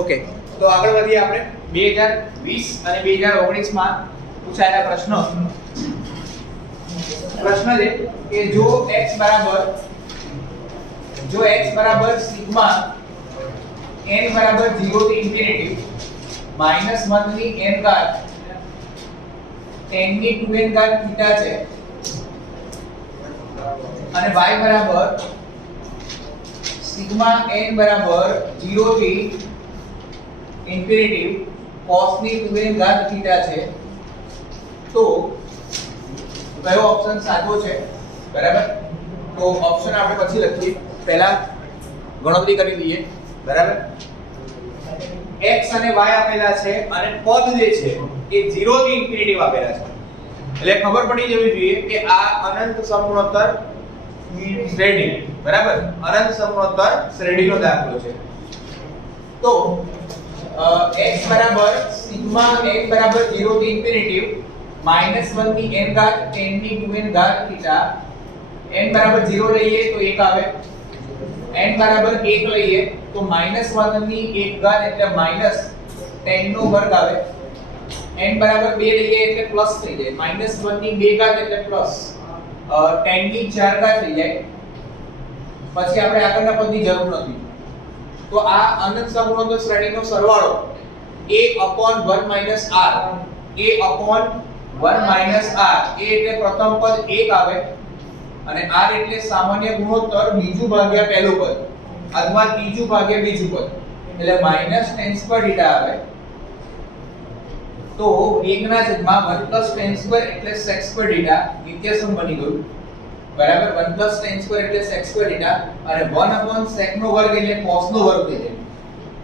Okay, તો આગળ વધીએ આપણે 2020 અને 2019 માં પૂછાયેલા પ્રશ્નો. પ્રશ્ન છે કે જો x બરાબર સિગ્મા n બરાબર 0 થી ઇન્ફિનિટી -1 ની n ઘાત 10 ની 2n ઘાત થીટા છે અને y બરાબર સિગ્મા n બરાબર 0 થી ઇન્ફિનિટી cos ની 2n ઘાત થીટા છે, તો કયો ઓપ્શન સાચો છે? બરાબર, તો ઓપ્શન આપણે પછી લખીએ, પહેલા ગણતરી કરી દઈએ. બરાબર, x અને y આપેલા છે અને પદ જે છે એ 0 થી ઇન્ફિનિટી આપેલા છે, એટલે ખબર પડી જવી જોઈએ કે આ અનંત સમગુણોત્તર શ્રેણી. બરાબર, અનંત સમગુણોત્તર શ્રેણીનો દાખલો છે. તો x બરાબર સિગ્મા n બરાબર 0 થી ઇન્ફિનિટી -1 ની n ઘાત 10 ની 2n ઘાત થીટા. n બરાબર 0 લઈએ તો 1 આવે, n બરાબર 1 લઈએ તો -1 ની 1 ઘાત એટલે -10 નો વર્ગ આવે, n બરાબર 2 લઈએ એટલે પ્લસ થઈ જાય, -1 ની 2 ઘાત એટલે પ્લસ 10 ની 4 ઘાત થઈ જાય. પછી આપણે આગળના પદની જરૂર નથી. તો આ અનંત સમગુણોત્તર શ્રેણીનો સરવાળો a/1 - r, a/1 - r, a એટલે પ્રથમ પદ 1 આવે અને r એટલે સામાન્ય ગુણોત્તર બીજું ભાગ્યા પહેલું પદ અથવા ત્રીજું ભાગ્યા બીજું પદ, એટલે -10² θ આવે. તો 1 ના છેદમાં 1 + 10² એટલે sec² θ નિત્યસમ બની ગયું. બરાબર, 1 + 10² એટલે sec² θ અને 1 sec નો વર્ગ એટલે cos નો વર્ગ થઈ જાય.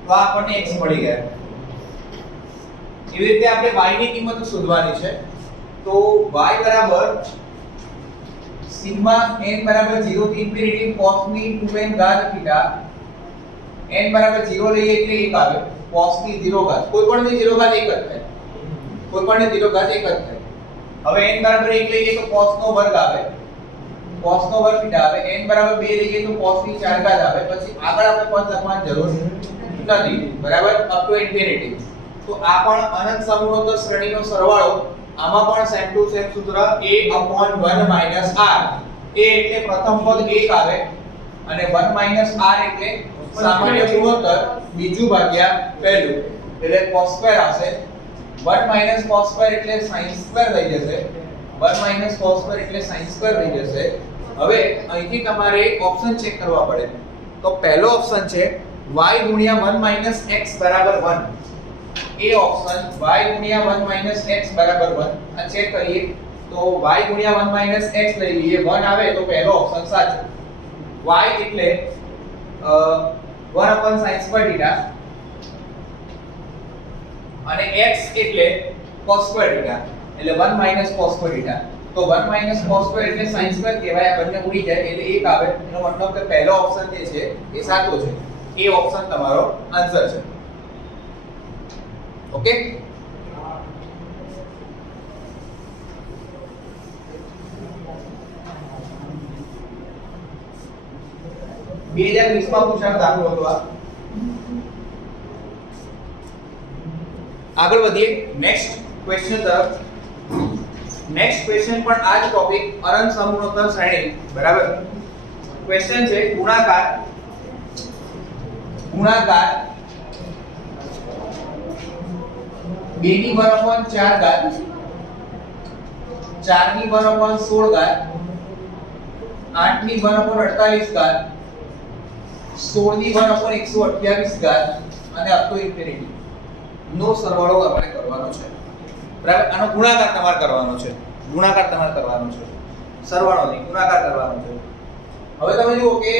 તો આ આપણને x મળી ગયા. એવી રીતે આપણે y ની કિંમત શોધવાની છે. તો y બરાબર સિગ્મા n બરાબર 0 થી ઇન્ફિનિટી cos ની 2n ઘાત થીટા. n બરાબર 0 લઈએ એટલે 1 આવે, cos ની 0 ઘાત, કોઈ પણ ની 0 ઘાત 1 જ થાય, કોઈ પણ ની 0 ઘાત 1 જ થાય. હવે n બરાબર 1 લઈએ તો cos નો વર્ગ આવે, cos નો વર્ગ થીટા આવે. n બરાબર 2 લઈએ તો cos ની 4 ઘાત આવે. પછી આગળ આપણે પદ લખવાની જરૂર નથી. બરાબર, અપ ટુ ઇન્ફિનિટી. તો આ પણ અનંત સમગુણોત્તર શ્રેણીનો સરવાળો, આમાં પણ સેમ ટુ સેમ સૂત્ર a/1 - r. a એટલે પ્રથમ પદ 1 આવે અને 1 - r એટલે સામાન્ય ગુણોત્તર બીજું ભાગ્યા પહેલું, એટલે cos² આવશે. 1 - cos² એટલે sin² થઈ જશે, 1 - cos² એટલે sin² થઈ જશે. હવે અહીંથી તમારે ઓપ્શન ચેક કરવા પડે. તો પહેલો ઓપ્શન છે y * 1 - x = 1. એ ઓપ્શન y * 1 - x = 1 આ ચેક કરીએ. તો y * 1 - x લઈ લઈએ, 1 આવે તો પહેલો ઓપ્શન સાચો. y એટલે 1/sin² θ અને x એટલે cos² θ, એટલે 1 - cos² θ. તો 1 - cos² એટલે sin² કહેવાય, આ બંને ઉડી જાય એટલે 1 આવે. એનો મતલબ કે પહેલો ઓપ્શન જે છે એ સાચો છે. એ ઓપ્શન તમારો આન્સર છે. ઓકે, 2020 માં પૂછાયેલો દાખલો હતો આ. આગળ વધીએ નેક્સ્ટ ક્વેશ્ચન તરફ. નેક્સ્ટ ક્વેશ્ચન પણ આ જ ટોપિક, અનંત સમગુણોત્તર શ્રેણી. બરાબર, ક્વેશ્ચન છે ગુણાકાર 2 ની 1/4 ઘાત, 4 ની 1/16 ઘાત, 8 ની 1/48 ઘાત, 16 ની 1/128 ઘાત અને અપ ટુ ઇન્ફિનિટી નો સરવાળો આપણે કરવાનો છે. બરાબર, આનો ગુણાકાર તમારે કરવાનો છે. ગુણાકાર તમારે કરવાનો છે, સરવાળો નહીં, ગુણાકાર કરવાનો છે. હવે તમે જુઓ કે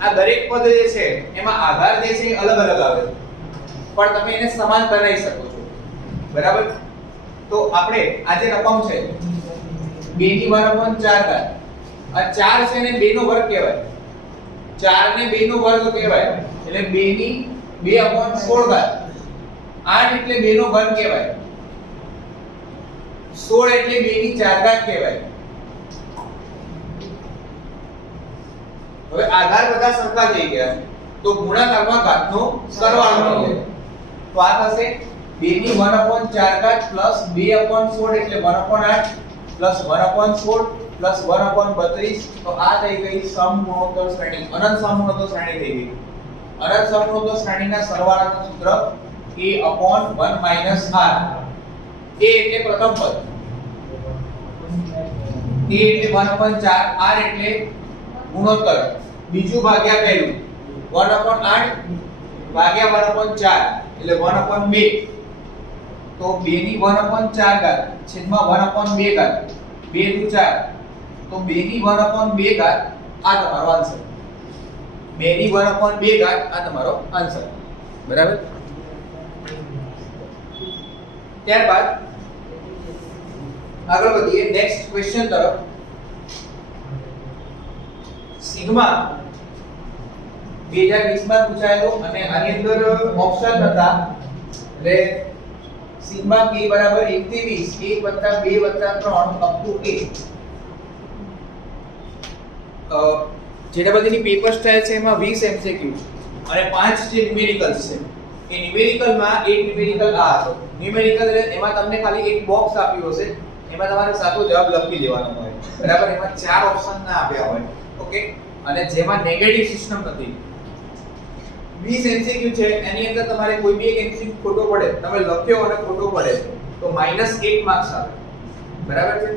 આ દરેક પદ જે છે એમાં આધાર જે છે એ અલગ અલગ આવે છે, પણ તમે એને સમાન બનાવી શકો છો. બરાબર, તો આપણે આ જે રકમ છે 2 ની 1/4 ઘાત, આ 4 છે ને 2 નો વર્ગ કહેવાય, 4 ને 2 નો વર્ગ કહેવાય, એટલે 2 ની 2/16 ઘાત. 8 એટલે 2 નો વર્ગ કહેવાય, 16 એટલે 2 ની 4 ઘાત કહેવાય. હવે આધાર બધા સરખા થઈ ગયા. તો ગુણાકારમાં ઘાતનો સરવાળો લઈએ તો આ થશે 2 ની 1/4 ઘાત પ્લસ 2/16 એટલે 1/8 પ્લસ 1/16 પ્લસ 1/32 તો આ થઈ ગઈ સમગુણોત્તર શ્રેણી, અનંત સમગુણોત્તર શ્રેણી થઈ ગઈ. અનંત સમગુણોત્તર શ્રેણીના સરવાળાનું સૂત્ર a/1 - r. a એટલે પ્રથમ પદ, a એટલે 1/4, r એટલે ગુણોત્તર, બીજું ભાગ્યા પહેલું 1/8 ભાગ્યા 1/4 એટલે 1/2. તો 2 ની 1/4 ઘાત છેદમાં 1/2 ઘાત 2 * 4 તો 2 ની 1/2 ઘાત આ તમારો આન્સર. 2 ની 1/2 ઘાત આ તમારો આન્સર. બરાબર. ત્યારબાદ આગળ વધીએ નેક્સ્ટ ક્વેશ્ચન તરફ. સિગ્મા 2020 માં પૂછાયેલો અને આની અંદર ઓપ્શન હતા એટલે સિગ્મા k બરાબર 1 થી 20 1 + 2 + 3 અપ ટુ a. જેના બધીની પેપર સ્ટાઇલ છે એમાં 20 MCQ અને 5 જે ન્યુમેરિકલ્સ છે. એ ન્યુમેરિકલમાં એક ન્યુમેરિકલ આ હતો. ન્યુમેરિકલ એટલે એમાં તમને ખાલી એક બોક્સ આપ્યું હશે, એમાં તમારે સાચો જવાબ લખી દેવાનો હોય. બરાબર. એમાં 4 ઓપ્શન ના આપ્યા હોય. ઓકે. અને જેમાં નેગેટિવ સિસ્ટમ નથી. 20 MCQ છે એની અંદર તમારે કોઈ બી એક MCQ ખોટો પડે, તમે લખ્યો અને ખોટો પડે તો -1 માર્ક્સ આવે. બરાબર છે.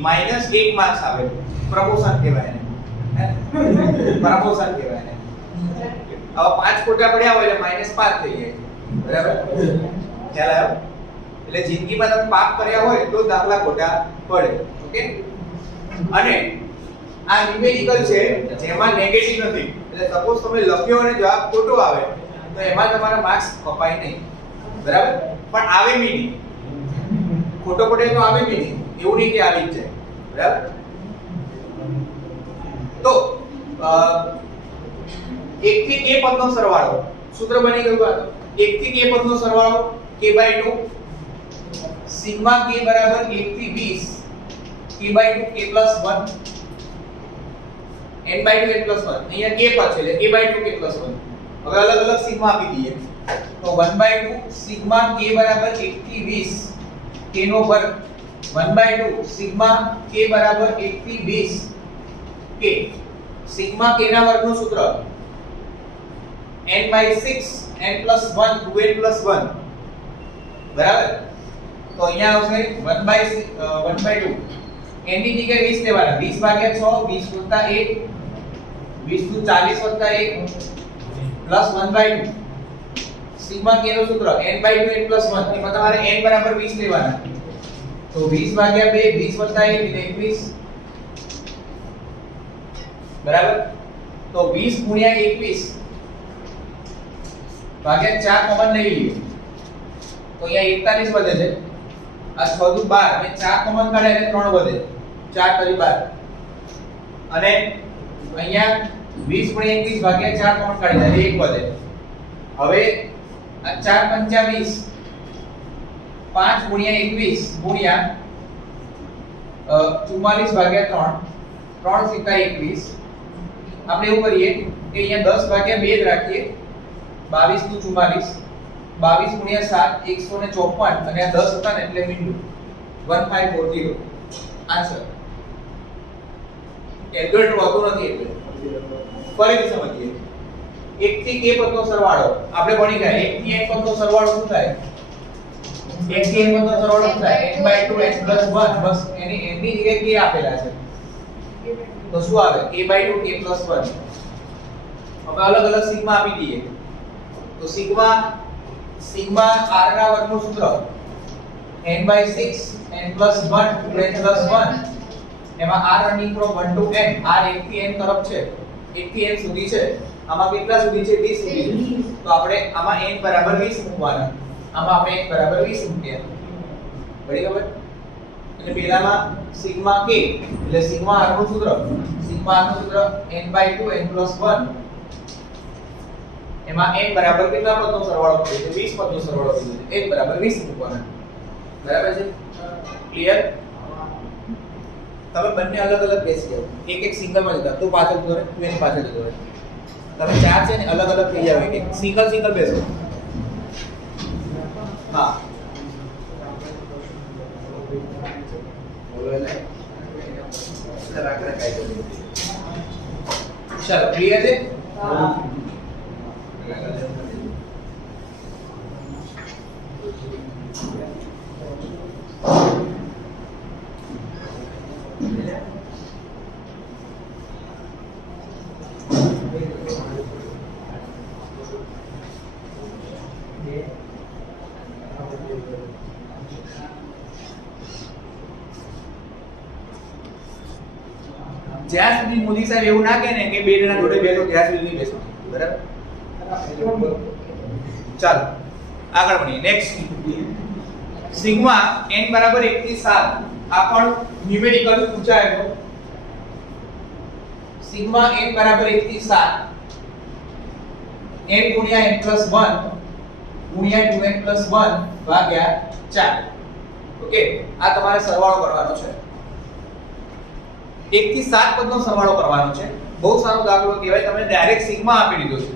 -1 માર્ક્સ આવે. પ્રમોશન કહેવાય એને. પ્રમોશન કહેવાય એને. હવે 5 ખોટા પડ્યા હોય એટલે -5 થઈ જાય. બરાબર. ખ્યાલ આવ્યો? એટલે જિંદગીમાં તમે પાપ કર્યા હોય તો દાખલા ખોટા પડે. ઓકે. અને આ ન્યુમેરિકલ છે જેમાં નેગેટિવ નથી. એટલે સપોઝ તમે લખ્યો અને જવાબ ખોટો આવે તો એમાં તમારા માર્ક્સ કપાય નહીં. બરાબર. પણ આવે બી નહીં. ખોટો પડે તો આવે બી નહીં. એવું નહીં કે આવી જ જાય. બરાબર. તો 1 થી k પદનો સરવાળો સૂત્ર બની ગયું. આ 1 થી k પદનો સરવાળો k/2 સિગ્મા k બરાબર 1 થી 20 k/2 k+1 n/2 n+1. અહીંયા k પદ છે એટલે k/2 k+1. હવે અલગ અલગ સિગ્મા આપી દઈએ તો 1/2 સિગ્મા k બરાબર 1 થી 20 k નો વર્ગ 1/2 સિગ્મા k બરાબર 1 થી 20 k સિગ્મા k ના વર્ગનું સૂત્ર n/6 n+1 2n+1. બરાબર. તો અહીંયા આવશે 1/2 n ની જગ્યાએ 20 લેવાના. 20/6 20 + 1 20 * 40 + 1 +1/2 સિગ્મા k નું સૂત્ર n/2 n+1. એમાં તમારે n બરાબર 20 લેવાના. તો 20/2 20 + 1 એટલે 21. બરાબર. તો 20 * 21 ભાગ્યા 4 કોમન લઈ લઈએ તો અહીંયા 41 વધે છે. આ 6 * 12 અને 4 કોમન કાઢે એટલે 3 વધે. 4 * 12 અને અહીંયા 20 * 21 ભાગ્યા 4 કોમન કાઢી એટલે 1 વધે. હવે આ 4 × 5 = 20 5 * 21 ગુણ્યા 44 ભાગ્યા 3 3 * 21. આપણે એવું કરીએ કે અહીંયા 10 ભાગ્યા 2 જ રાખીએ. 22 * 44 22 * 7 154 અને આ 10 હતા ને એટલે મીંડું 1540 આન્સર. કેલ્ક્યુલેટર હોતું નથી એટલે ફરીથી સમજીએ. 1 થી k પદનો સરવાળો આપણે ભણી ગયા. 1 થી n પદનો સરવાળો શું થાય? 1 થી n પદનો સરવાળો શું થાય? n/2 n+1 બસ એની ની જગ્યાએ k આપેલા છે તો શું આવે? k/2 k+1. હવે અલગ અલગ સિગ્મા આપી દઈએ તો સિગ્મા r ના વર્ગનું સૂત્ર n/6 n+1 2n+1. એમાં r running from 1 to n. r 1 થી n તરફ છે. 1 થી n સુધી છે. આમાં કેટલા સુધી છે? 20 સુધી છે. તો આપણે આમાં n બરાબર 20 મૂકવાના. આમાં આપણે n બરાબર 20 મૂક્યા. બરાબર. એટલે પહેલામાં સિગ્મા k એટલે સિગ્મા r નું સૂત્ર n/2 n+1. એમાં n બરાબર કેટલા પદનો સરવાળો થશે? 20 પદનો સરવાળો થશે. n બરાબર 20 મૂકવાના. બરાબર છે? ક્લિયર? તમે બંને અલગ અલગ બેસી જાઓ. એક સિંગલ માં જતા તો પાછળ જતો રહે, તું એની પાછળ જતો રહે. તમે ચાર છે ને અલગ અલગ થઈ જાવ એક સિંગલ સિંગલ બેસો. હા બોલો ને ચલો ક્લિયર છે. હા જ્યાં સુધી મોદી સાહેબ એવું ના કહે ને કે બે જણા જોડે બેસો ત્યાં સુધી નહીં બેસો. બરાબર. ચાલો આગળ વધીએ. નેક્સ્ટ સિગ્મા n બરાબર 1 થી 7 આ પણ ન્યુમેરિકલ પૂછાયેલો. સિગ્મા n બરાબર 1 થી 7 n ગુણ્યા n + 1 ગુણ્યા 2n + 1 ભાગ્યા 4. ઓકે આ તમારે સરવાળો કરવાનો છે. 1 થી 7 પદનો સરવાળો કરવાનો છે. બહુ સારો દાખલો કહેવાય. તમે ડાયરેક્ટ સિગ્મા આપી દીધો છે.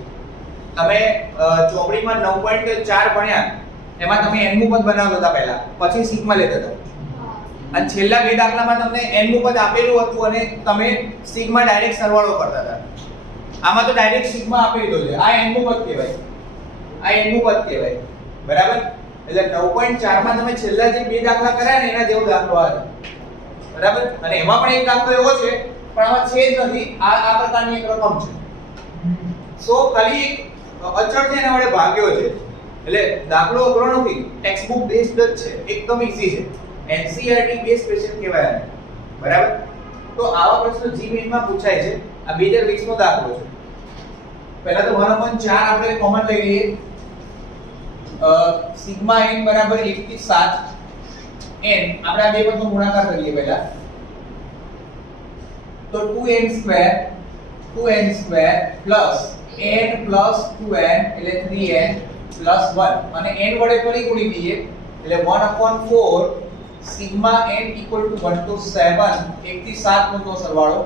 તમે ચોપડીમાં 9.4 ભણ્યા એમાં તમે n નું પદ બનાવતા હતા પહેલા, પછી સિગ્મા લેતા હતા. અને છેલ્લા બે દાખલામાં તમને n નું પદ આપેલું હતું અને તમે સિગ્મા ડાયરેક્ટ સરવાળો કરતા હતા. આમાં તો ડાયરેક્ટ સિગ્મા આપી દીધો છે. આ n નું પદ કહેવાય. આ n નું પદ કહેવાય. બરાબર. એટલે 9.4 માં તમે છેલ્લા જે બે દાખલા કર્યા ને એના જેવો દાખલો આ છે. બરાબર. અને એમાં પણ એક દાખલો એવો છે પણ આમાં છે જ નથી. આ પ્રકારની એક રકમ છે. સો ખાલી અચળ છે એના વડે ભાગ્યો છે. એટલે દાખલો અઘરો નથી. ટેક્સ્ટ બુક બેસ્ડ જ છે. એકદમ ઈઝી છે. NCERT બેઝ ક્વેશ્ચન કહેવાય આને. બરાબર. તો આવા પ્રશ્નો જીમેઇન માં પૂછાય છે. આ 2020 નો દાખલો છે. પહેલા તો 1/4 આપણે કોમન લઈ લઈએ. સિગ્મા n બરાબર 1 થી 7 n આપણે આ બે પદનો ગુણાકાર કરીએ પહેલા. તો 2n square n plus n plus 2n એટલે 3n પ્લસ 1 અને n વડે ફરી ગુણી દઈએ એટલે 1/4 સિગ્મા n = 1 to 7 1 થી 7 નો સરવાળો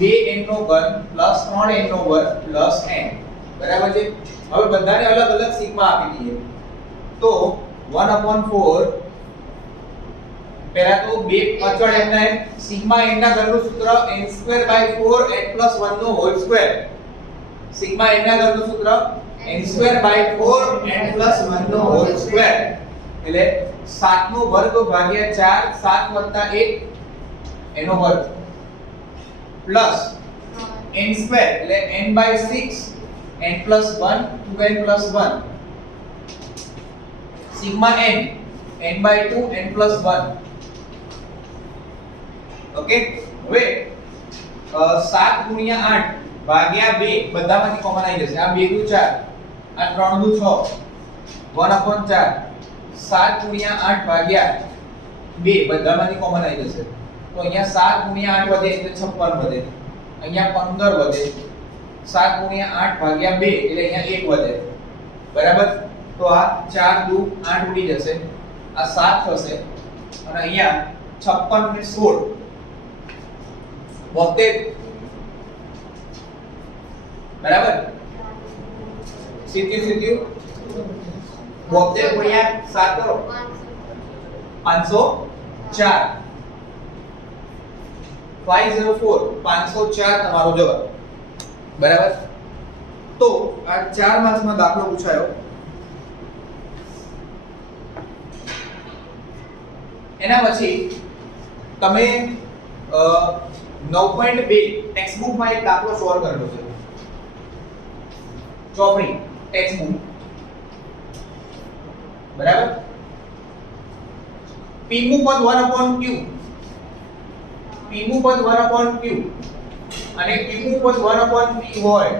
2n નો ઘન પ્લસ 3n નો વર્ગ પ્લસ n. બરાબર છે. હવે બધાને અલગ અલગ સિગ્મા આપી દઈએ. તો 1/4 પહેલા તો બે અચળ એમના સિગ્મા n ના ઘનનું સૂત્ર n²/4 n + 1 નો હોલ સ્ક્વેર. સિગ્મા n ના ઘનનું સૂત્ર n²/4 n + 1 નો હોલ સ્ક્વેર એટલે 7 નો વર્ગ ભાગ્યા 4 7 + 1 એનો વર્ગ પ્લસ n² એટલે n/6 n + 1 2n + 1 sigma n n/2 n + 1. Okay. હવે 7 ગુણ્યા 8 ભાગ્યા 2 બધામાંથી કોમન આવી જશે. આ 2 દુ 4 આ 3 દુ 6 1/4 7 ગુણ્યા 8 ભાગ્યા 2 બધામાંથી કોમન આવી જશે. તો અહીંયા 7 ગુણ્યા 8 વધે એટલે 56 વધે. અહીંયા 15 વધે. 7 ગુણ્યા 8 ભાગ્યા 2 એટલે અહીંયા 1 વધે. બરાબર. તો આ 4 દુ 8 ઉડી જશે. આ 7 થશે અને અહીંયા 56 ને 16 72. બરાબર. સીધું 72 ગુણ્યા 7 કરો 504 504 504 તમારો જવાબ. બરાબર. તો આ 4 માર્ક્સમાં દાખલો પૂછાયો. એના પછી તમે 9.2 ટેક્સ્ટ બુકમાં એક દાખલો સોલ્વ કરેલો છે. ચોપડી ટેક્સ્ટ બુક. બરાબર. p નું પદ 1/q p નું પદ 1/q અને q નું પદ 1/p હોય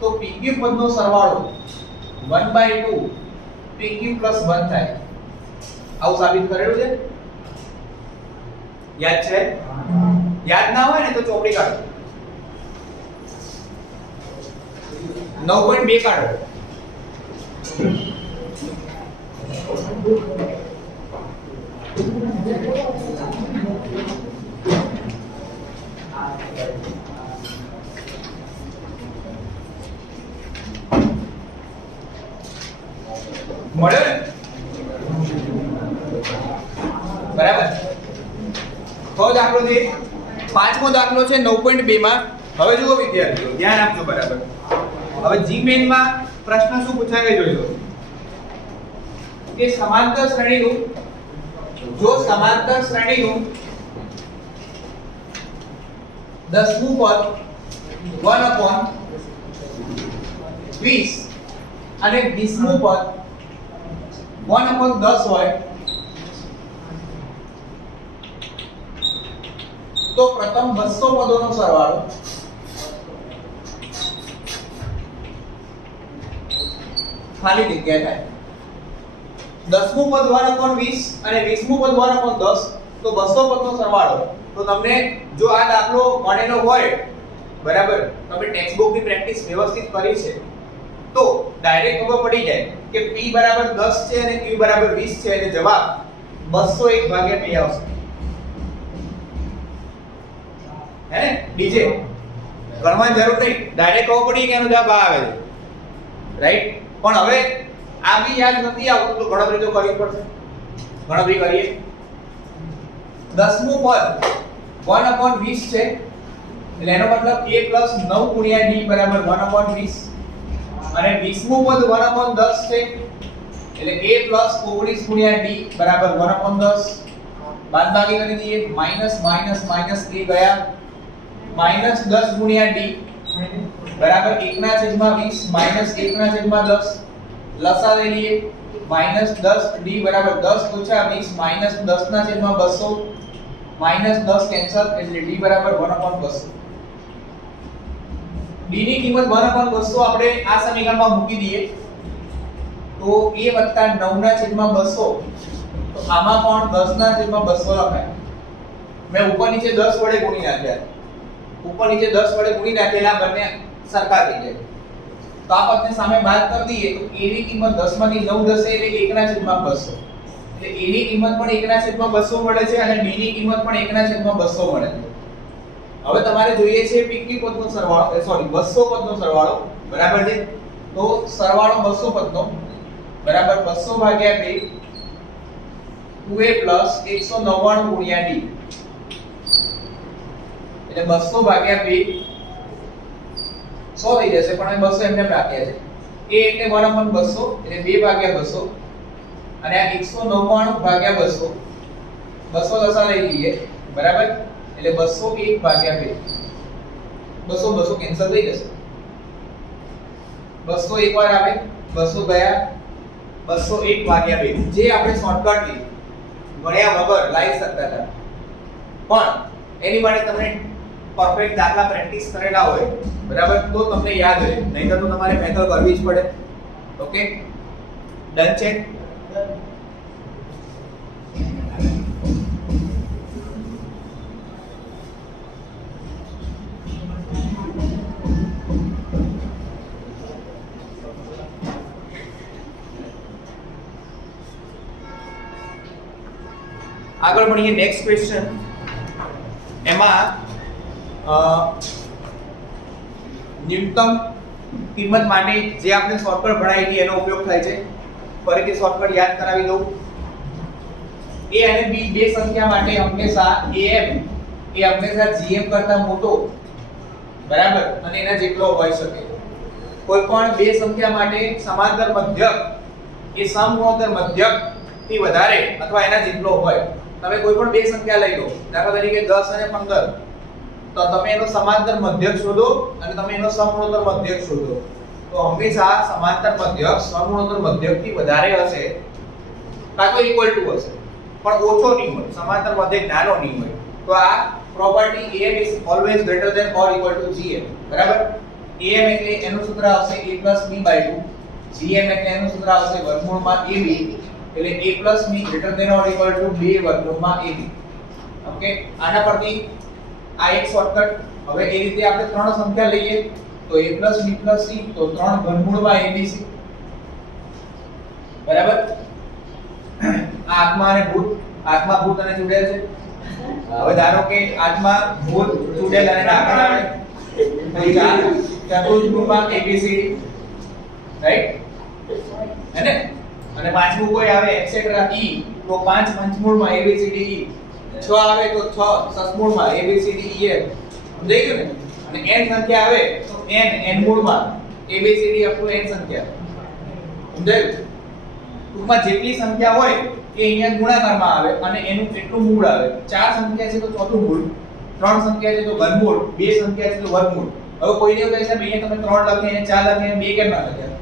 તો pq પદનો સરવાળો 1/2 pq + 1 થાય. આવું સાબિત કરેલું છે. યાદ છે? યાદ ના હોય ને તો ચોપડી કાઢો. 9.2 કાઢો. મળ્યો ને બરાબર. હવે દાખલો છે પાંચમો દાખલો છે 9.2 માં. હવે જુઓ વિદ્યાર્થીઓ ધ્યાન આપજો બરાબર. હવે જીમેન માં પ્રશ્ન શું પૂછાય જોઈ લો કે સમાંતર શ્રેણીનું જો સમાંતર શ્રેણીનું 10મું પદ 1/20 અને 20મું પદ 1/10 હોય તો પ્રથમ 200 પદોનો સરવાળો ખાલી જગ્યા થાય. 10મું પદ 1/20 અને 20મું પદ 1/10 તો 200 પદનો સરવાળો. તો તમને જો આ દાખલો મળેલો હોય બરાબર, તમે ટેક્સ્ટ બુક ની પ્રેક્ટિસ વ્યવસ્થિત કરી છે તો ડાયરેક્ટ ખબર પડી જાય કે p બરાબર 10 છે અને q બરાબર 20 છે એટલે જવાબ 201/2 આવશે. હે ને બીજે ગણવાની જરૂર નહીં, ડાયરેક્ટ ખબર પડી કે એનો જવાબ આ આવે છે રાઈટ. પણ હવે આ બી યાદ નથી આવતું તો ગણતરી તો કરવી પડશે. ગણતરી કરીએ. 10મું પદ 1/20 છે એટલે એનો મતલબ a + 9 * d બરાબર 1/20 અને 20મું પદ 1/10 છે એટલે a + 19 * d બરાબર 1/10. બાદબાકી કરી દઈએ માઈનસ માઈનસ માઈનસ a ગયા -10 * d બરાબર 1/20 -1/10 લસા લઈ લઈએ -10 d બરાબર 10 - 20 -10/200 -10 કેન્સલ એટલે d બરાબર 1/200. d ની કિંમત 1/200 આપણે આ સમીકરણમાં મૂકી દઈએ તો a + 9/200 તો આમાં પણ 10/200 લખાય. મેં ઉપર નીચે 10 વડે ગુણી નાખ્યા, ઉપર નીચે 10 વડે ગુણી નાખેલા બંને સરખા થઈ જાય. તો આ પદને સામે બાદ કરી દઈએ તો a ની કિંમત 10 માંથી 9 જશે એટલે 1/200. એટલે a ની કિંમત પણ 1/200 મળે છે અને b ની કિંમત પણ 1/200 મળે છે. હવે તમારે જોઈએ છે pq પદનો સરવાળો, સોરી 200 પદનો સરવાળો બરાબર છે. તો સરવાળો 200 પદનો બરાબર 200/2 2a + 199 * d એટલે 200/2 100 થઈ જશે પણ અમે 200 એમને રાખ્યા છે. a એટલે 1/200 એટલે 2/200 અને આ 199/200 200 લસા લઈ લઈએ બરાબર એટલે 201/2 200 કેન્સલ થઈ જશે. 200 એકવાર આવે 200 ગયા 201/2 જે આપણે શોર્ટકટલી ગણ્યા વગર લાવી શકતા હતા. પણ એની માટે તમને પરફેક્ટ દાખલા પ્રેક્ટિસ કરેલા હોય બરાબર તો તમને યાદ રહે, નહીંતર તો તમારે મેથડ કરવી જ પડે. ઓકે ડન છે. આગળ ભણીએ નેક્સ્ટ ક્વેશ્ચન. એમાં ન્યૂનતમ કિંમત માટે જે આપણે શોર્ટકટ ભણાવી હતી એનો ઉપયોગ થાય છે. ફરીથી શોર્ટકટ યાદ કરાવી દઉં. a અને b બે સંખ્યા માટે હંમેશા am એ હંમેશા gm કરતા મોટો બરાબર અને એના જેટલો હોઈ શકે. કોઈ પણ બે સંખ્યા માટે સમાંતર મધ્યક એ સમગુણોત્તર મધ્યક થી વધારે અથવા એના જેટલો હોય. તમે કોઈ પણ બે સંખ્યા લઈ લો, દાખલા તરીકે 10 અને 15, તો તમે એનો સમાંતર મધ્યક શોધો અને તમે એનો સમગુણોત્તર મધ્યક શોધો. તો હંમેશા સમાંતર મધ્યક સમગુણોત્તર મધ્યક થી વધારે હશે કાં તો ઇક્વલ ટુ હશે પણ ઓછો નહીં હોય, સમાંતર મધ્યક નાનો નહીં હોય. તો આ property am is always greater than or equal to gm બરાબર. am એટલે એનું સૂત્ર આવશે a + b/2, gm એટલે એનું સૂત્ર આવશે વર્ગમૂળમાં ab એટલે a + b greater than or equal to 2 વર્ગમૂળમાં ab. ઓકે આના પરથી આ એક શોર્ટકટ. હવે એ રીતે આપણે ત્રણ સંખ્યા લઈએ તો a + b + c તો 3 ઘનમૂળમાં abc બરાબર. આત્મા અને ભૂત, આત્મા ભૂત અને ચુડેલ છે. હવે ધારો કે આત્મા ભૂત ચુડેલ અને ડાકણ આવે તો ચતુર્ભુજમાં abcd રાઈટ હે ને. અને પાંચમું કોઈ આવે એટસેટ્રા e તો 5 પંચમૂળમાં a b c d e 6 આવે તો 6 સસમૂળમાં a b c d e f સમજાઈ ગયું ને અને n સંખ્યા આવે તો n મૂળમાં a b c d up to n સંખ્યા સમજાયું ટૂંકમાં જેટલી સંખ્યા હોય એ અહીંયા ગુણાકારમાં આવે અને એનું કેટલું મૂળ આવે 4 સંખ્યા છે તો ચોથું મૂળ 3 સંખ્યા છે તો ઘનમૂળ 2 સંખ્યા છે તો વર્ગમૂળ હવે કોઈને એવું કહે છે અહીંયા તમે 3 લખીને 4 લખીને 2 કેમ ના લખ્યા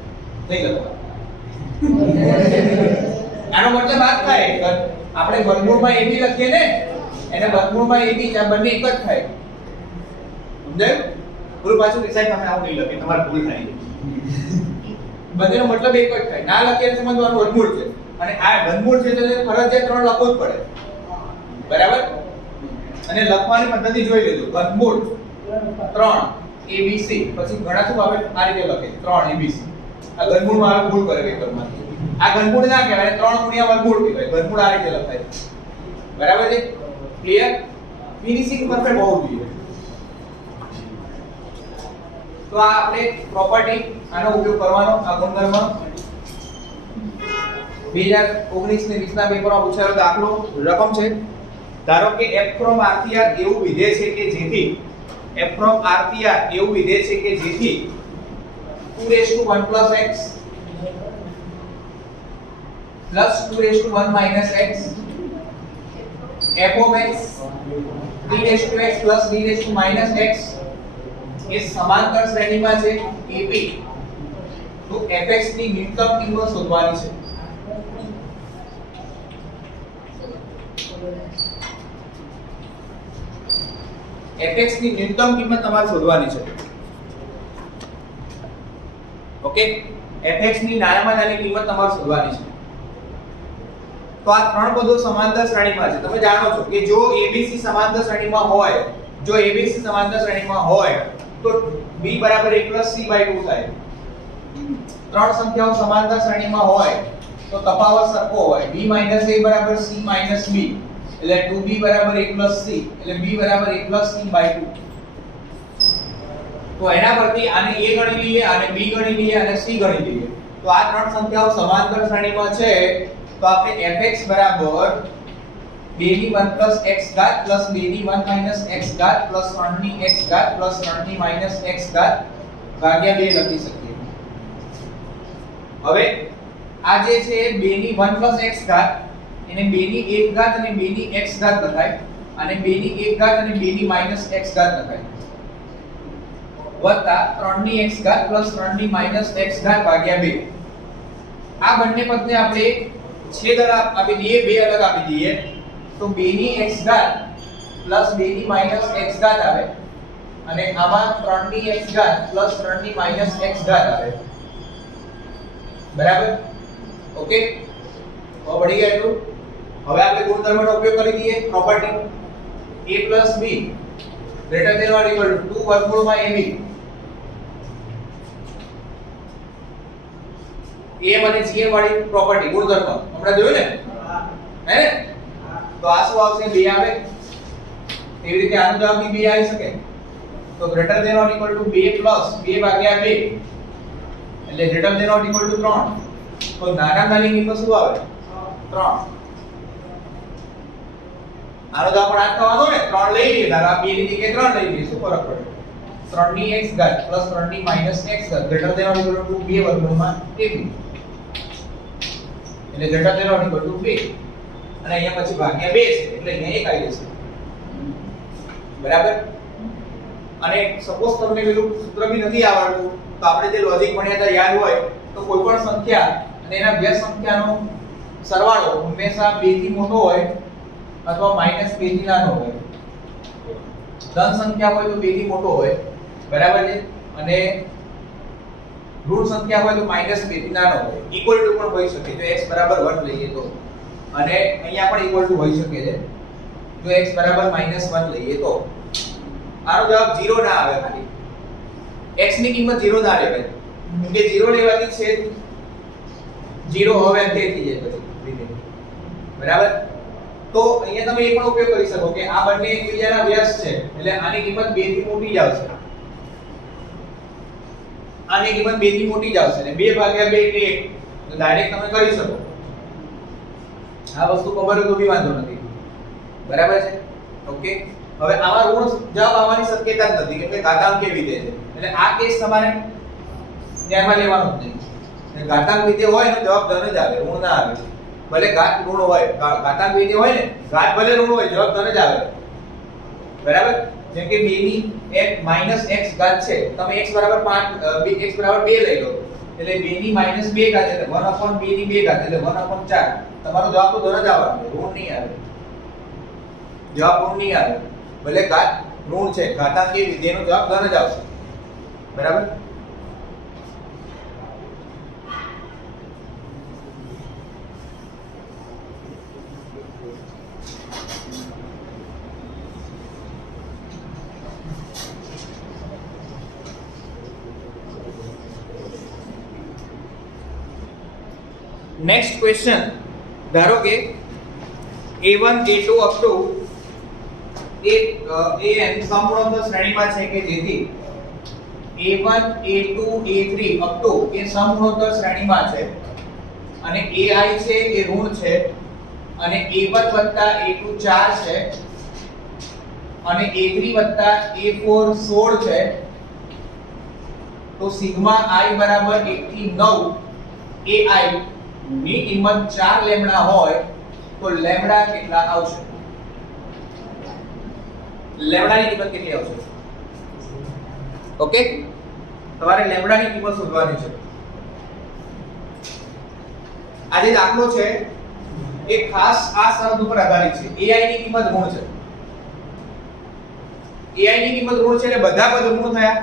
નહીં લખવા આનો મતલબ આ થાય કે આપણે વર્ગમૂળમાં a b લખીએ ને એને વર્ગમૂળમાં a b આ બંને એક જ થાય સમજાયું પૂરું પાછું સાહેબ તમે આવું નહીં લખી તમારે ભૂલ થાય બંનેનો મતલબ એક જ થાય ના લખીએ તો સમજવાનું વર્ગમૂળ છે અને આ વર્ગમૂળ છે તો ફરજિયાત 3 લખવું જ પડે બરાબર અને લખવાની પદ્ધતિ જોઈ લેજો વર્ગમૂળ 3 abc પછી ઘણા શું આવે આ રીતે લખે 3 abc આ ઘનમૂળમાં આવે ભૂલ કરે વેક્ટરમાંથી આ ઘનમૂળ ના કહેવાય 3 ગુણ્યા વર્ગમૂળ કહેવાય ઘનમૂળ આ રીતે લખાય બરાબર છે ક્લિયર ફિનિશિંગ પરફેક્ટ હોવું જોઈએ તો આ આપણે પ્રોપર્ટી આનો ઉપયોગ કરવાનો આ ગુણધર્મ 2019 ને 20 ના પેપરમાં પૂછાયેલો દાખલો રકમ છે ધારો કે f from rtr એવું વિધેય છે કે જેથી f from rtr એવું વિધેય છે કે જેથી 2 x plus 2 x f of x 3 x plus d x એ સમાંતર શ્રેણીમાં છે AB તો fx ની ન્યૂનતમ કિંમત શોધવાની છે fx ની ન્યૂનતમ કિંમત તમારે શોધવાની છે ઓકે fx ની નાનામાં નાની કિંમત તમારે શોધવાની છે તો આ ત્રણ પદો સમાંતર શ્રેણીમાં છે તમે જાણો છો કે જો abc સમાંતર શ્રેણીમાં હોય તો b બરાબર 1 c/2 થાય ત્રણ સંખ્યાઓ સમાંતર શ્રેણીમાં હોય તો તફાવત સરખો હોય b - a બરાબર c - b એટલે 2b બરાબર 1 c એટલે b બરાબર 1 c/2 તો એના પરથી આને a ગણી લઈએ આને b ગણી લઈએ અને c ગણી લઈએ તો આ ત્રણ સંખ્યાઓ સમાંતર શ્રેણીમાં છે તો આપણે fx બરાબર 2 ની 1 plus x ઘાત plus 2 ની 1 minus x ઘાત plus 3 ની x ઘાત plus 3 ની minus x ઘાત ભાગ્યા 2 લખી શકીએ હવે આ જે છે 2 ની 1 plus x ઘાત એને 2 ની 1 ઘાત અને 2 ની x ઘાત લખાય અને 2 ની 1 ઘાત અને 2 ની minus x ઘાત લખાય વત્તા 3 ની x ઘાત plus 3 ની minus x ઘાત ભાગ્યા 2 આ બંને પદને આપણે છેદ આપી દઈએ બે અલગ આપી દઈએ તો 2 ની x ઘાત plus 2 ની minus x ઘાત આવે અને આમાં 3 ની x ઘાત plus 3 ની minus x ઘાત આવે બરાબર ઓકે તો પડી ગયા એટલું હવે આપણે ગુણધર્મનો ઉપયોગ કરી દઈએ property a plus b greater than or equal to 2 વર્ગમૂળમાં ab a અને gm વાળી પ્રોપર્ટી ગુણધર્મ હમણાં જોયું ને હે ને તો આ શું આવશે 2 આવે એવી રીતે આનો જવાબ બી 2 આવી શકે તો greater than or equal to 2 plus 2 ભાગ્યા 2 એટલે greater than or equal to 3 તો નાના નાની કિંમત શું આવે 3 આનો જવાબ પણ આ થવાનો ને 3 લઈ લઈએ ધારો આ 2 ની જગ્યાએ 3 લઈ લઈએ શું ફરક પડે 3 ની x ઘાત plus 3 ની minus x ઘાત greater than or equal to 2 વર્ગમૂળમાં ab એટલે greater than or equal to 2 અને અહીંયા પછી ભાગ્યા 2 છે એટલે અહીંયા 1 આવી જશે બરાબર અને સપોઝ તમને પેલું સૂત્ર બી નથી આવડતું તો આપણે જે લોજિક ભણ્યા હતા યાદ હોય તો કોઈ પણ સંખ્યા અને એના બે સંખ્યાનો સરવાળો હંમેશા 2 થી મોટો હોય અથવા -2 થી નાનો હોય ધન સંખ્યા હોય તો 2 થી મોટો હોય બરાબર છે અને ઋણ સંખ્યા હોય તો -2 થી નાનો હોય ઇક્વલ ટુ પણ હોઈ શકે જો x બરાબર 1 લઈએ તો અને અહીંયા પણ ઇક્વલ ટુ હોઈ શકે છે જો x બરાબર -1 લઈએ તો આનો જવાબ 0 ના આવે ખાલી x ની કિંમત 0 ના લેવાય કે 0 લેવાથી છે 0 હવે અંતે થઈ જાય પછી બરાબર તો અહીંયા તમે એ પણ ઉપયોગ કરી શકો કે આ બંને એકબીજાના વ્યસ્ત છે એટલે આની કિંમત 2 થી મોટી જ આવશે આની કિંમત 2 થી મોટી જ આવશે અને 2 ભાગ્યા 2 એટલે 1 તો ડાયરેક્ટ તમે કરી શકો આ વસ્તુ ખબર હોય તો બી વાંધો નથી, બરાબર છે? ઓકે, હવે આમાં ઋણ જવાબ આવવાની શક્યતા જ નથી કેમ કે ઘાતાંકીય વિધેય છે, એટલે આ કેસ તમારે ધ્યાનમાં લેવાનો જ નહીં. ઘાતાંક વિધેય હોય ને જવાબ ધન જ આવે, ઋણ ના આવે. ભલે ઘાત ઋણ હોય, ઘાતાંક વિધેય હોય ને ઘાત ભલે ઋણ હોય જવાબ ધન જ આવે, બરાબર? જેમ કે 2 ની x ઘાત છે, તમે x બરાબર 5 x બરાબર 2 લઈ લો એટલે 2 ની -2 ઘાત એટલે 1/2 ની 2 ઘાત એટલે 1/4. તમારો જવાબ તો ધન જ આવવાનો, ઋણ નહીં આવે. જવાબ ઋણ નહીં આવે, ભલે ઘાત ઋણ છે, ઘાતાંકીય વિધેયનો જવાબ ધન જ આવશે, બરાબર? નેક્સ્ટ ક્વેશ્ચન, ધારો કે a1 a2 up to an સમગુણોત્તર શ્રેણીમાં છે કે જેથી a1 a2 a3 up to એ સમગુણોત્તર શ્રેણીમાં છે અને ai છે એ ઋણ છે અને a1 a2 4 છે અને a3 a4 16 છે, તો સિગ્મા i બરાબર 1 થી 9 ai ની કિંમત 4 લેમ્બડા હોય તો લેમ્બડા કેટલા આવશે? લેમ્બડાની કિંમત કેટલી આવશે? ઓકે, તમારે લેમ્બડાની કિંમત શોધવાની છે. આ જે દાખલો છે એ ખાસ આ શરત ઉપર આધારિત છે. ai ની કિંમત ઋણ છે, ai ની કિંમત ઋણ છે એટલે બધા પદ ઋણ થયા.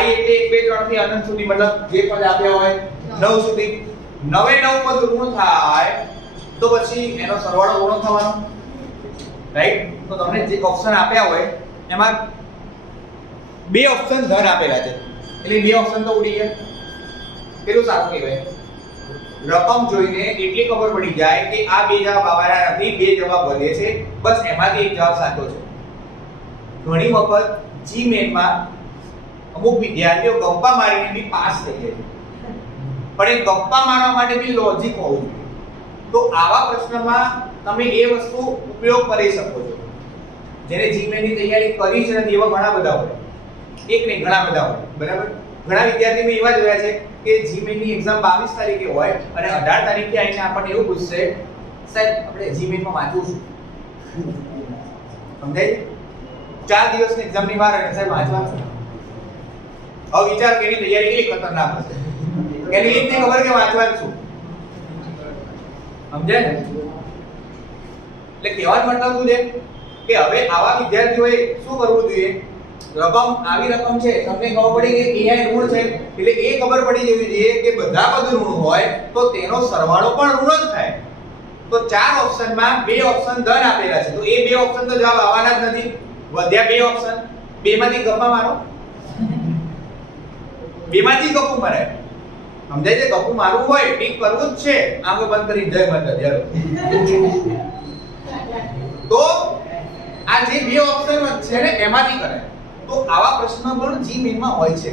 i એટલે 1 2 3 થી અનંત સુધી, મતલબ જે પદ આપ્યા હોય 9 સુધી, 9 પદ ઋણ થાય તો પછી એનો સરવાળો ઋણ થવાનો, રાઈટ? તો તમને જે ઓપ્શન આપ્યા હોય એમાં બે ઓપ્શન ધન આપેલા છે એટલે બે ઓપ્શન તો ઉડી ગયા. કેટલું સારું કહેવાય, રકમ જોઈને એટલી ખબર પડી જાય કે આ બે જવાબ આવવાના નથી, બે જવાબ વધે છે, બસ એમાંથી એક જવાબ સાચો છે. ઘણી વખત જીમેનમાં અમુક વિદ્યાર્થીઓ ગપ્પા મારીને બી પાસ થઈ જાય છે, પણ એ ગપ્પા મારવા માટે બી લોજિક હોવું જોઈએ. તો આવા પ્રશ્નમાં તમે એ વસ્તુ ઉપયોગ કરી શકો છો. જેને જીમેની તૈયારી કરી છે ને એવા ઘણા બધા હોય, એક નહીં ઘણા બધા હોય, બરાબર? ઘણા વિદ્યાર્થી મેં એવા જોયા છે કે જીમેની એક્ઝામ 22 તારીખે હોય અને 18 તારીખે આવીને આપણને એવું પૂછશે, સાહેબ આપણે જીમેનમાં વાંચવું છું, સમજાય? 4 દિવસની એક્ઝામની વાર અને સાહેબ વાંચવાનું છે. હવે વિચાર કેવી તૈયારી કેટલી ખતરનાક હશે, એની રીતે ખબર કે વાંચવાનું છું, સમજાય ને? એટલે કહેવાનો મતલબ શું છે કે હવે આવા વિદ્યાર્થીઓએ શું કરવું જોઈએ? રકમ આવી રકમ છે, તમને ખબર પડી કે ai ઋણ છે એટલે એ ખબર પડી જવી જોઈએ કે બધા પદ ઋણ હોય તો તેનો સરવાળો પણ ઋણ જ થાય. તો ચાર ઓપ્શનમાં બે ઓપ્શન ધન આપેલા છે, તો એ બે ઓપ્શન તો જવાબ આવવાના જ નથી. વધ્યા બે ઓપ્શન, બે માંથી ગપ્પા મારો, બે માંથી ગપ્પું મારે, સમજાય છે? ગપ્પું મારવું હોય ટીક કરવું જ છે, આંખો બંધ કરી જય માતા યાર. તો આ જે બે ઓપ્શન છે ને એમાંથી કરે. તો આવા પ્રશ્ન પણ જીમેન માં હોય છે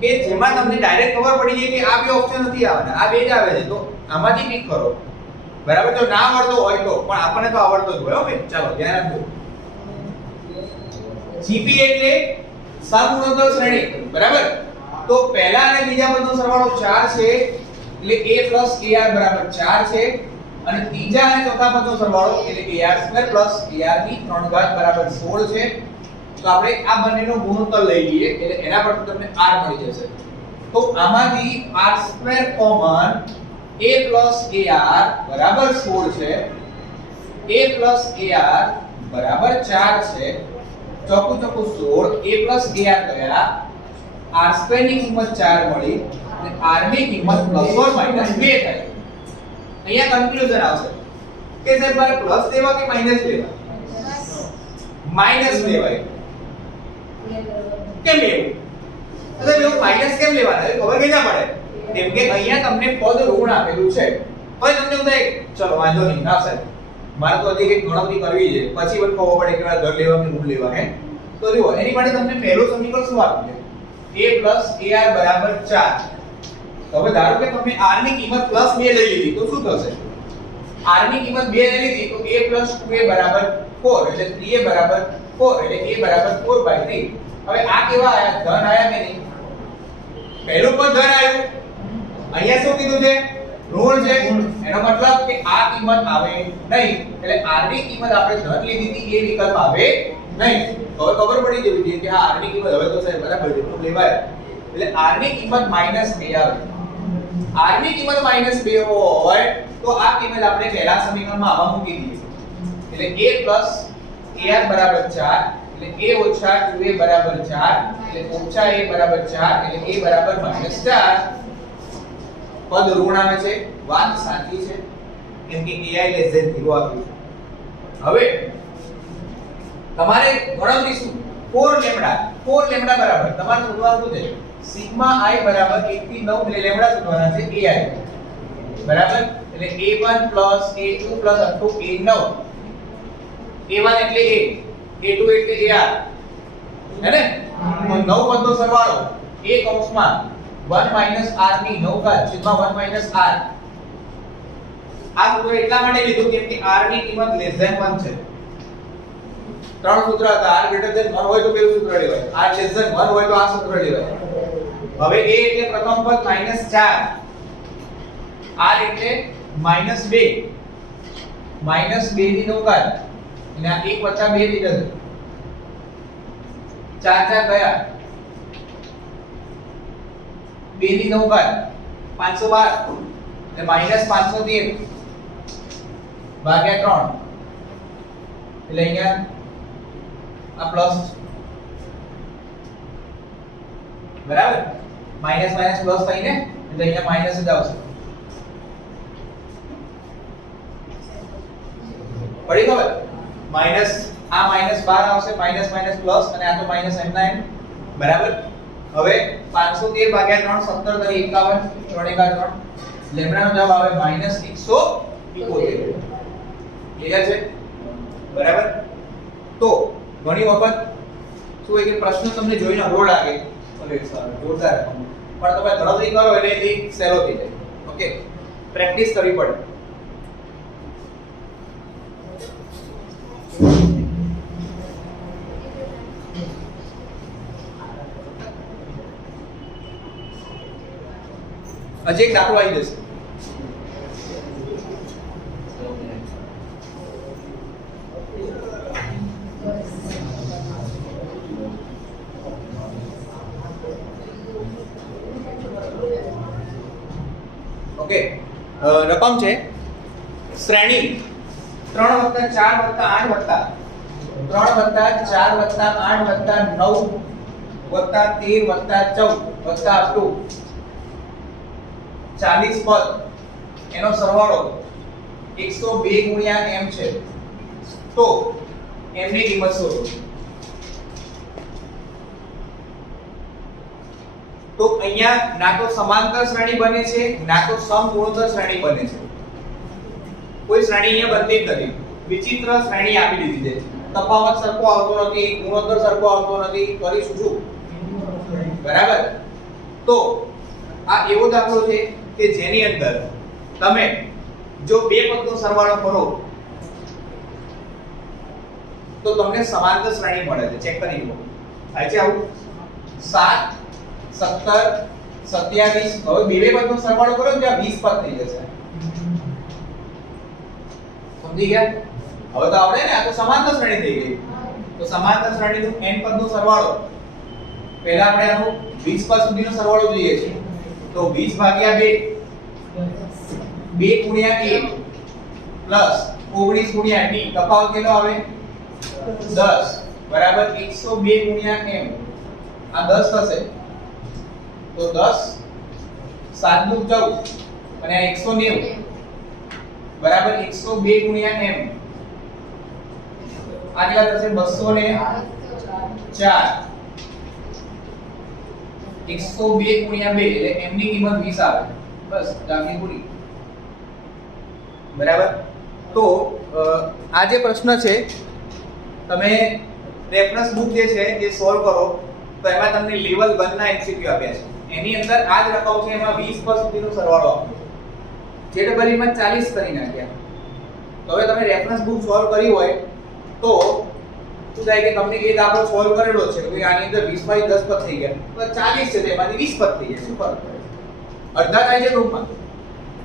કે જેમાં તમને ડાયરેક્ટ ખબર પડી જાય કે આ બે ઓપ્શન નથી આવવાના, આ બે જ આવે છે, તો આમાંથી ટીક કરો, બરાબર? જો ના આવડતો હોય તો, પણ આપણને તો આવડતો જ હોય. ઓકે, ચાલો ધ્યાન રાખજો. જીપી એટલે સમગુણોત્તર શ્રેણી, બરાબર? તો પહેલા અને બીજા પદનો સરવાળો 4 છે એટલે a ar બરાબર 4 છે અને ત્રીજા અને ચોથા પદનો સરવાળો એટલે ar2 ar ની 3 ઘાત બરાબર 16 છે. તો આપણે આ બંનેનો ગુણોત્તર લઈ લઈએ એટલે એના પરથી તમને r મળી જશે. તો આમાંથી r2 કોમન a ar બરાબર 16 છે, a ar બરાબર 4 છે, ચોકું ચોકું 16, a ar ગયા, r2 ની કિંમત 4 મળી અને r ની કિંમત +or -2 થાય. અહીંયા કન્ક્લુઝન આવશે કે સાહેબ મારે પ્લસ લેવા કે માઈનસ લેવા? માઈનસ લેવાય. કેમ એવું? તો એવું માઈનસ કેમ લેવાના? ખબર કઈ ના પડે. કેમ કે અહીંયા તમને પદ ઋણ આપેલું છે. હવે તમને એવું થાય ચલો વાંધો નહીં, ના સાહેબ મારે તો હજી કંઈક ગણતરી કરવી છે, પછી મને ખબર પડે કે મારે ઘર લેવા કે ઋણ લેવા. હે તો જુઓ એની માટે તમને પહેલું સમીકરણ શું આપ્યું છે? a ar બરાબર 4. હવે ધારો કે તમે r ની કિંમત +2 લઈ લીધી તો શું થશે? r ની કિંમત 2 ને લીધી તો a 2a બરાબર 4 એટલે 3a બરાબર 4 એટલે a બરાબર 4/3. હવે આ કેવા આયા? ધન આયા કે નહીં? પહેલું પણ ધન આવ્યું. અહીંયા શું કીધું છે? ઋણ છે. એનો મતલબ કે આ કિંમત આવે નહીં, એટલે r ની કિંમત આપણે ધન લીધી હતી એ વિકલ્પ આવે નહીં. હવે ખબર પડી જવી જોઈએ કે આ r ની કિંમત હવે તો સાહેબ બરાબર જેટલું લેવાય, એટલે r ની કિંમત -2 આવે. r ની કિંમત -2 હોય તો આ કિંમત આપણે પહેલા સમીકરણમાં આવા મૂકી દઈએ, એટલે a ar બરાબર 4, એટલે a ઓછા 2a બરાબર 4, એટલે ઓછા a બરાબર 4, એટલે a બરાબર -4. પદ ઋણ આવે છે, વાત સાચી છે, કેમ કે ai લેસ ધેન 0 આપ્યું છે. હવે તમારે ગણતરી શું? 4 લેમ્ડા બરાબર તમારે શોધવાનું છે સિગ્મા i બરાબર 1 થી 9, એટલે લેમ્ડા શોધવાના છે ai બરાબર, એટલે a1 a2 + a9. a1 એટલે a, a2 એટલે ar, હે ને? તો 9 પદનો સરવાળો a કૌંસમાં 1 - r ની 9 ઘાત છેદમાં 1 - r. આ સૂત્ર એટલા માટે લીધું કેમ કે r ની કિંમત લેસ ધેન 1 છે. ત્રણ સૂત્ર હતા, r ગ્રેટર ધેન 1 હોય તો પેલું સૂત્ર લેવાય, r લેસ ધેન 1 હોય તો આ સૂત્ર લેવાય. હવે a એટલે પ્રથમ પદ -4, r એટલે -2, -2 ની 9 ઘાત, અને આ 1 + 2 થઈ જશે, 4 ગયા, 2 ની 9 ઘાત 512, એટલે -513 ભાગ્યા 3, એટલે અહીંયા આ પ્લસ બરાબર, માઈનસ માઈનસ પ્લસ થઈને એટલે અહીંયા માઈનસ જ આવશે. પડી ખબર? માઈનસ આ -12 આવશે, માઈનસ માઈનસ પ્લસ, અને આ તો માઈનસ એમના એમ બરાબર. હવે 513 ભાગ્યા 3 17 તરી 51, 3 એકા 3, લેમ્ડાનો જવાબ આવે -171. ક્લિયર છે? બરાબર. તો ઘણી વખત શું હોય કે પ્રશ્ન તમને જોઈને અઘરો લાગે, જોરદાર, પણ તમે ગણતરી કરો એટલે એ સહેલો થઈ જાય. ઓકે, પ્રેક્ટિસ કરવી પડે. હજી એક દાખલો આવી જશે. ઓકે, રકમ છે શ્રેણી 3 + 4 + 8 + 3 + 4 + 8 + 9 + 13 + 14 + up to 40 પદ, એનો સરવાળો 102 × m છે. તો m ની કિંમત શોધો. તો અહીંયા ના તો સમાંતર શ્રેણી બને છે, ના તો સમગુણોત્તર શ્રેણી બને છે. કોઈ શ્રેણી અહીંયા બનતી જ નથી. વિચિત્ર શ્રેણી આપી દીધી છે. તફાવત સરખો આવતો નથી, ગુણોત્તર સરખો આવતો નથી, કરીશું શું? બરાબર. તો આ એવો દાખલો છે કે જેની અંદર તમે જો બે પદનો સરવાળો કરો તો તમને સમાંતર શ્રેણી મળે છે. ચેક કરી લો. થાય છે આવું? 7 17 27. હવે બે પદનો સરવાળો કરો તો ત્યાં 20 પદ થઈ જશે. સમજી ગયા? હવે તો આવડે ને, આ તો સમાંતર શ્રેણી થઈ ગઈ. તો સમાંતર શ્રેણીનું n પદનો સરવાળો, પહેલા આપણે આનો 20 પદ સુધીનો સરવાળો જોઈએ છે. તો 20 ભાગ્યા 2 2 × a પ્લસ 19 × d, તફાવત કેટલો આવે? 10 બરાબર 102 × m. આ 10 થશે. તો 10 7 × 14 અને આ 190 બરાબર 102 × m. આ કેટલા થશે? 204. 102 × 2 એટલે m ની કિંમત 20 આવે. બસ દાખલી પૂરી. બરાબર. તો આ જે પ્રશ્ન છે તમે રેફરન્સ બુક જે છે એ સોલ્વ કરો તો એમાં તમને લેવલ 1 ના એમસીક્યુ આપ્યા છે. એની અંદર આ જ રકમ છે, એમાં 20 પદ સુધીનો સરવાળો આપ્યો. જે ડબલ માં 40 કરી નાખ્યા. તો હવે તમે રેફરન્સ બુક સોલ્વ કરી હોય તો શું થાય કે તમને એક દાખલો સોલ્વ કરેલો છે કે આની અંદર 20 માંથી 10 પદ થઈ ગયા તો 40 છે તેમાંથી 20 પદ થઈ જાય શું ફરક પડે અડધા થાય છે ગ્રુપમાં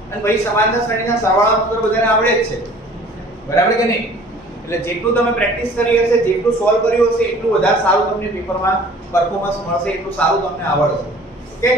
અને પછી સમાંતર શ્રેણીના સરવાળા સૂત્ર બધાને આવડે જ છે બરાબર કે નહીં એટલે જેટલું તમે પ્રેક્ટિસ કરી હશે જેટલું સોલ્વ કર્યું હશે એટલું વધારે સારું તમને પેપરમાં પરફોર્મન્સ મળશે એટલું સારું તમને આવડશે ઓકે